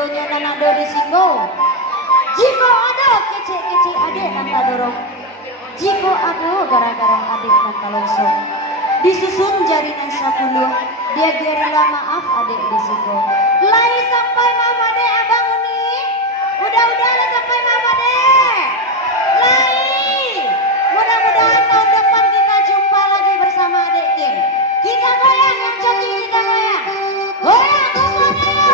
donya nana do disinggung. Jiko ada kece-kece adek nanta dorong. Jiko ada gara-gara adek nanta longsong. Disusun jaringan 10, dia gerila maaf adek desiko. Lai sampai mama dek abang Uni. Udah lah sampai mama dek. Lai. Mudah-mudahan tahun depan kita jumpa lagi bersama adek Kim. Kita goyang yang coki, kita goyang. Goyang kumpulnya ya.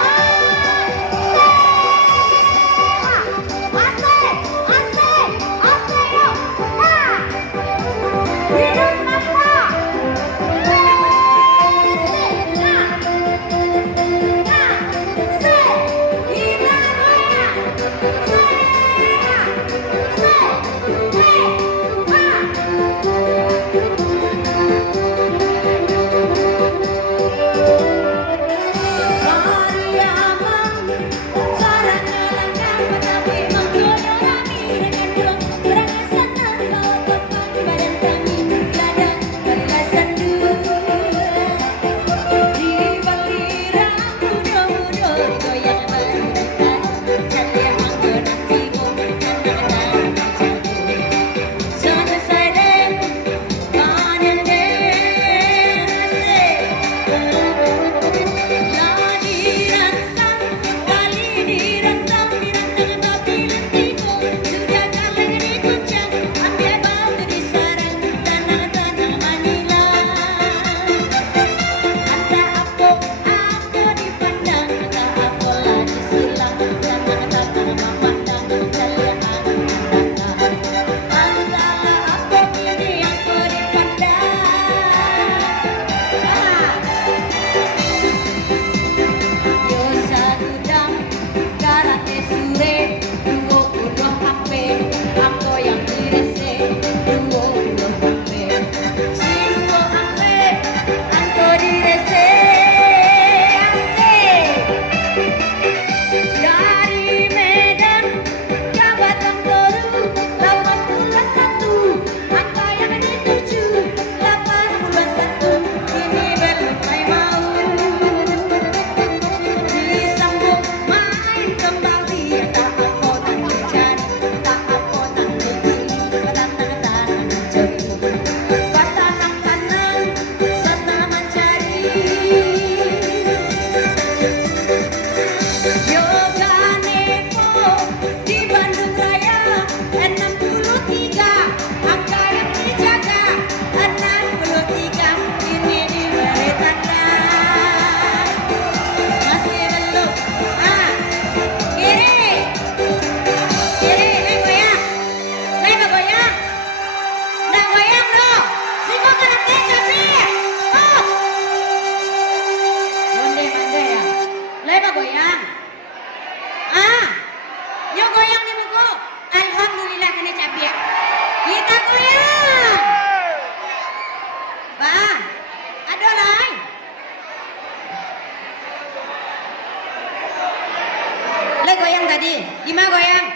Goyang tadi, gimana goyang?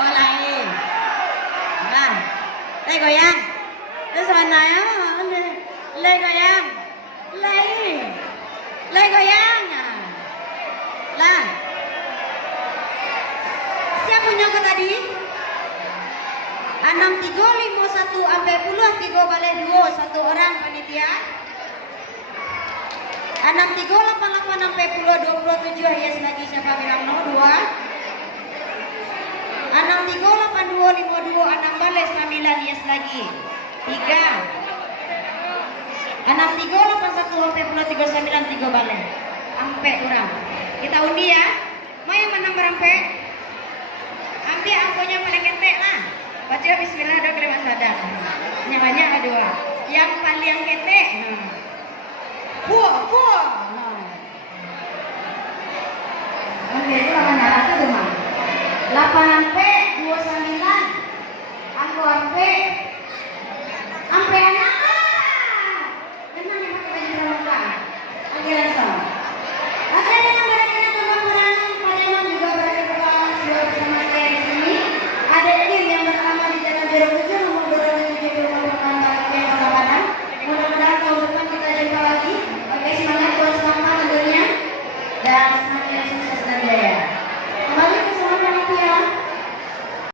Oh lain. Nah, lagi goyang. Terus mana ya? Lagi goyang. Lagi goyang. Lah. Siapa nyangka tadi? 6351 sampai puluh 3 balik 2 satu orang panitia. 6388 sampai puluh 27 hias lagi siapa bilang no 2. 638252 6 balik 9 hias lagi 3. 6381 sampai puluh 39 3 balik sampai kurang. Kita undi ya. Mau yang mana berampe? Ambil angkonya paling ketek lah. Baca bismillah ada kalimat sadar. Nyawanya ada 2. Yang paling ketek. Buah. Oke, itu lapangan rasa tuh, Mang. 8 sampai 29. Angko sampai